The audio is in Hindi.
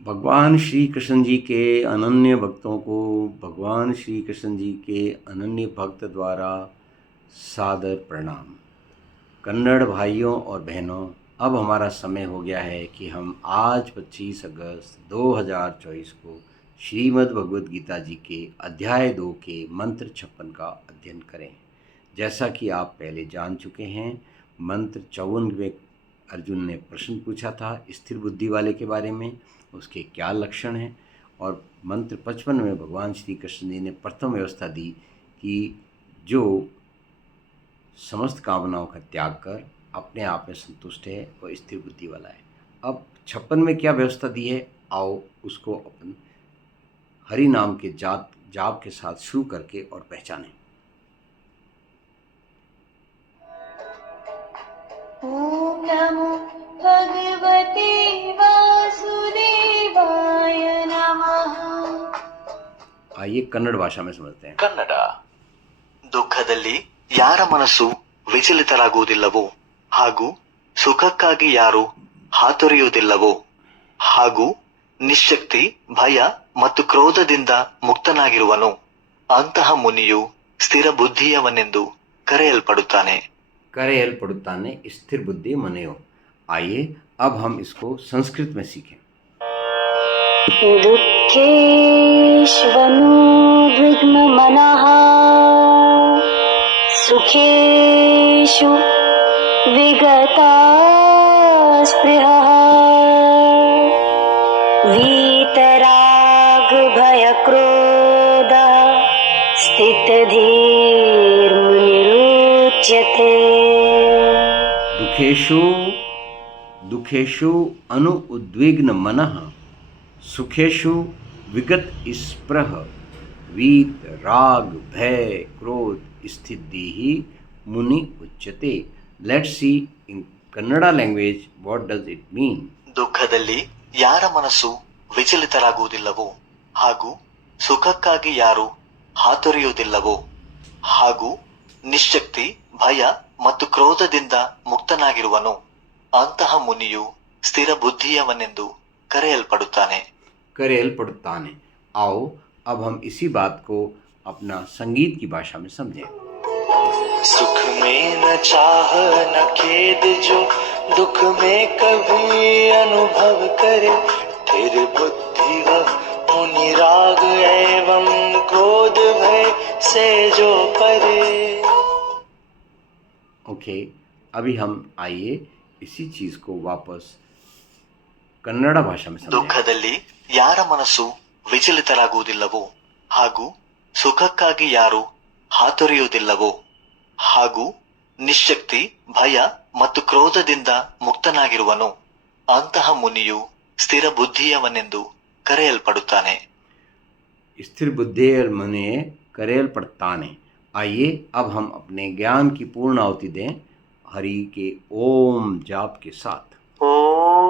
भगवान श्री कृष्ण जी के अनन्य भक्तों को भगवान श्री कृष्ण जी के अनन्य भक्त द्वारा सादर प्रणाम। कन्नड़ भाइयों और बहनों, अब हमारा समय हो गया है कि हम आज 25 अगस्त 2024 को श्रीमद् भगवद गीता जी के अध्याय 2 के मंत्र 56 का अध्ययन करें। जैसा कि आप पहले जान चुके हैं, मंत्र 54 में अर्जुन ने प्रश्न पूछा था स्थिर बुद्धि वाले के बारे में, उसके क्या लक्षण हैं, और मंत्र 55 में भगवान श्री कृष्ण जी ने प्रथम व्यवस्था दी कि जो समस्त कामनाओं का त्याग कर अपने आप में संतुष्ट है वो स्थिर बुद्धि वाला है। अब 56 में क्या व्यवस्था दी है, आओ उसको अपन हरि नाम के जाप के साथ शुरू करके और पहचानें। ओम नमो भगवते वासुदेवाय नमः। आइए कन्नड़ भाषा में समझते हैं। ಕನ್ನಡ. ದುಃಖದಲ್ಲಿ ಯಾರ ಮನಸ್ಸು ವಿಚಲಿತರಾಗುವುದಿಲ್ಲವೋ ಹಾಗೂ ಸುಖಕ್ಕಾಗಿ ಯಾರು ಹಾತೊರೆಯುವುದಿಲ್ಲವೋ ಹಾಗೂ ನಿಶ್ಶಕ್ತಿ, ಭಯ ಮತ್ತು ಕ್ರೋಧದಿಂದ ಮುಕ್ತನಾಗಿರುವನು ಅಂತಹ ಮುನಿಯು ಸ್ಥಿರ ಬುದ್ಧಿಯವನೆಂದು ಕರೆಯಲ್ಪಡುತ್ತಾನೆ. स्थिर बुद्धि मनेयो। आइए अब हम इसको संस्कृत में सीखें। दुःखेष्वनुद्विग्नमनः सुखेषु विगतास्पृहः वीतरागभयक्रोधः स्थितधीर्मुनिरुच्यते। दुखेषु अनु उद्विग्न मनः सुखेषु विगत स्पृह वीत राग भय क्रोध स्थिति मुनि उच्यते। Let's see in Kannada language what does it mean. ದುಃಖದಲ್ಲಿ ಯಾರ ಮನಸ್ಸು ವಿಚಲಿತರಾಗುವುದಿಲ್ಲವೋ ಹಾಗೂ ಸುಖಕ್ಕಾಗಿ ಯಾರು ಹಾತೊರೆಯುವುದಿಲ್ಲವೋ ಹಾಗೂ ನಿಶ್ಶಕ್ತಿ, ಭಯ ಮತ್ತು ಕ್ರೋಧದಿಂದ ಮುಕ್ತನಾಗಿರುವನು ಅಂತಹ ಮುನಿಯು ಸ್ಥಿರ ಬುದ್ಧಿಯವನೆಂದು ಕರೆಯಲ್ಪಡುತ್ತಾನೆ. आओ अब हम इसी बात को अपना संगीत की भाषा में समझें। सुख में न चाह न खेद जो दुख में कभी अनुभव करे, फिर बुद्धि वह मुनि राग एवं क्रोध भय से जो परे. ओके, अभी हम आइए इसी चीज को वापस कन्नड़ भाषा में समझें। ದುಃಖದಲ್ಲಿ ಯಾರ ಮನಸ್ಸು ವಿಚಲಿತರಾಗುವುದಿಲ್ಲವೋ ಹಾಗೂ ಸುಖಕ್ಕಾಗಿ ಯಾರು ಹಾತೊರೆಯುವುದಿಲ್ಲವೋ ಹಾಗೂ ನಿಶ್ಶಕ್ತಿ, ಭಯ ಮತ್ತು ಕ್ರೋಧದಿಂದ ಮುಕ್ತನಾಗಿರುವನು ಅಂತಹ ಮುನಿಯು ಸ್ಥಿರ ಬುದ್ಧಿಯವನೆಂದು ಕರೆಯಲ್ಪಡುತ್ತಾನೆ. स्थिर बुद्धि मने करेलपड़ताने। आइए अब हम अपने ज्ञान की पूर्ण आहुति दें हरि के ओम जाप के साथ। ओम